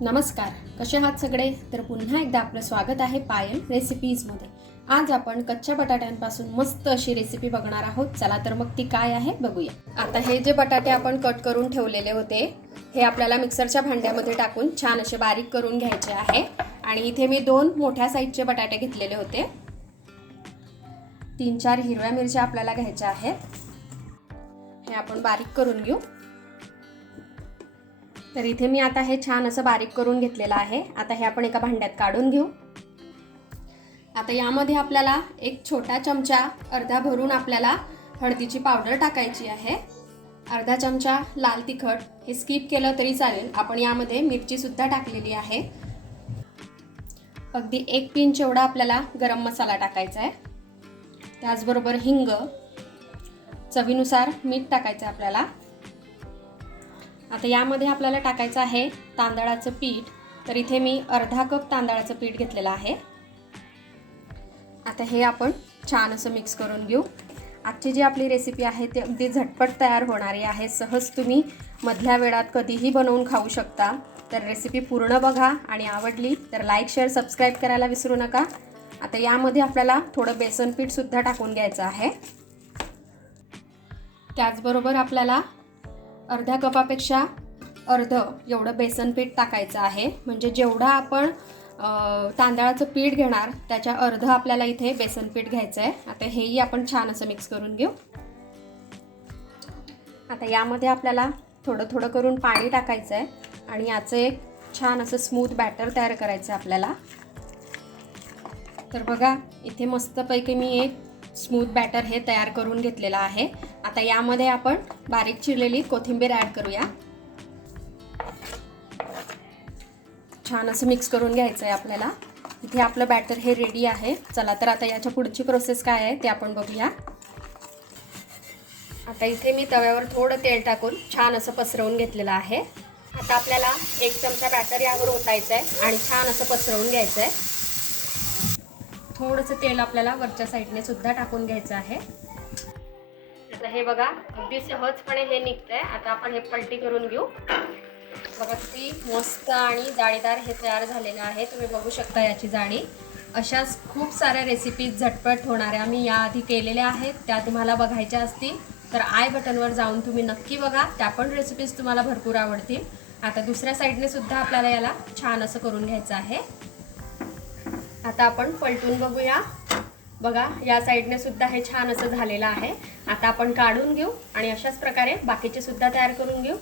नमस्कार, कसे आहात सगळे? तर पुन्हा एकदा आपलं स्वागत आहे पायल रेसिपीजमध्ये. आज आपण कच्च्या बटाट्यांपासून मस्त अशी रेसिपी बघणार आहोत. चला तर मग ती काय आहे बघूया. आता हे जे बटाटे आपण कट करून ठेवलेले होते, हे आपल्याला मिक्सरच्या भांड्यामध्ये टाकून छान असे बारीक करून घ्यायचे आहे. आणि इथे मी 2 मोठ्या साईजचे बटाटे घेतलेले होते. 3-4 हिरव्या मिरच्या आपल्याला घ्यायच्या आहेत. हे आपण बारीक करून घेऊ. तर इथे मी आता हे छान असं बारीक करून घेतलेलं आहे. आता हे आपण एका भांड्यात काढून घेऊ. आता यामध्ये आपल्याला एक छोटा चमचा अर्धा भरून आपल्याला हळदीची पावडर टाकायची आहे. अर्धा चमचा लाल तिखट, हे स्किप केलं तरी चालेल. आपण यामध्ये मिरची सुद्धा टाकलेली आहे. अगदी 1 पिंच एवढा आपल्याला गरम मसाला टाकायचा आहे. त्याचबरोबर हिंग, चवीनुसार मीठ टाकायचं आपल्याला. आता यामध्ये आपल्याला टाकायचं आहे तांदळाचं पीठ. तर इथे मी अर्धा कप तांदळाचं पीठ घेतलेलं आहे. आता हे आपण छान असं मिक्स करून घेऊ. आजची जी आपली रेसिपी आहे ती अगदी झटपट तयार होणारी आहे. सहज तुम्ही मधल्या वेळात कधीही बनवून खाऊ शकता. तर रेसिपी पूर्ण बघा आणि आवडली तर लाईक, शेअर, सबस्क्राईब करायला विसरू नका. आता यामध्ये आपल्याला थोडं बेसन पीठ सुद्धा टाकून घ्यायचं आहे. त्याचबरोबर आपल्याला अर्ध्या कपापेक्षा अर्ध एवढं बेसन पीठ टाकायचं आहे. म्हणजे जेवढं आपण तांदळाचं पीठ घेणार त्याच्या अर्ध आपल्याला इथे बेसन पीठ घ्यायचं आहे. आता हेही आपण छान असं मिक्स करून घेऊ. आता यामध्ये आपल्याला थोडं थोडं करून पाणी टाकायचं आहे आणि याचं एक छान असं स्मूथ बॅटर तयार करायचं आहे आपल्याला. तर बघा, इथे मस्तपैकी मी एक स्मूथ बॅटर हे तयार करून घेतलेलं आहे. आता यामध्ये आपण बारीक चिरलेली कोथिंबीर ॲड करूया. छान असं मिक्स करून घ्यायचं आहे आपल्याला. इथे आपलं बॅटर हे रेडी आहे. चला तर आता याच्या पुढची प्रोसेस काय आहे ते आपण बघूया. आता इथे मी तव्यावर थोडं तेल टाकून छान असं पसरवून घेतलेलं आहे. आता आपल्याला 1 चमचा बॅटर यावर ओतायचं आहे आणि छान असं पसरवून घ्यायचं आहे. थोडंसं तेल आपल्याला वरच्या साईडने सुद्धा टाकून घ्यायचं आहे. आता हे बघा, अगदी सहजपणे हे निघतंय. आता आपण हे पलटी करून घेऊ. बघा किती मस्त आणि जाळीदार हे तयार झालेलं आहे. तुम्ही बघू शकता याची जाडी. अशाच खूप साऱ्या रेसिपीज झटपट होणाऱ्या मी याआधी केलेल्या आहेत. त्या तुम्हाला बघायच्या असतील तर आय बटनवर जाऊन तुम्ही नक्की बघा. त्या पण रेसिपीज तुम्हाला भरपूर आवडतील. आता दुसऱ्या साईडने सुद्धा आपल्याला याला छान असं करून घ्यायचं आहे. आता आपण पलटून बघूया. बघा, या साईडने सुद्धा हे छान असं झालेलं आहे. आता आपण काढून घेऊ आणि अशाच प्रकारे बाकीचे सुद्धा तयार करून घेऊ.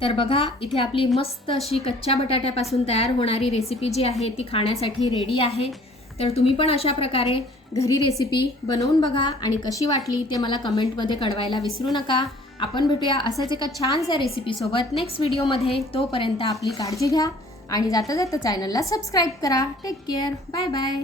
तर बघा, इथे आपली मस्त अशी कच्च्या बटाट्यापासून तयार होणारी रेसिपी जी आहे ती खाण्यासाठी रेडी आहे. तर तुम्ही पण अशा प्रकारे घरी रेसिपी बनवून बघा आणि कशी वाटली ते मला कमेंटमध्ये कळवायला विसरू नका. आपण भेटूया असाच एका छानशा रेसिपीसोबत नेक्स्ट व्हिडिओमध्ये. तोपर्यंत आपली काळजी घ्या आणि जाता जाता चॅनलला सबस्क्राईब करा. Take care. Bye bye.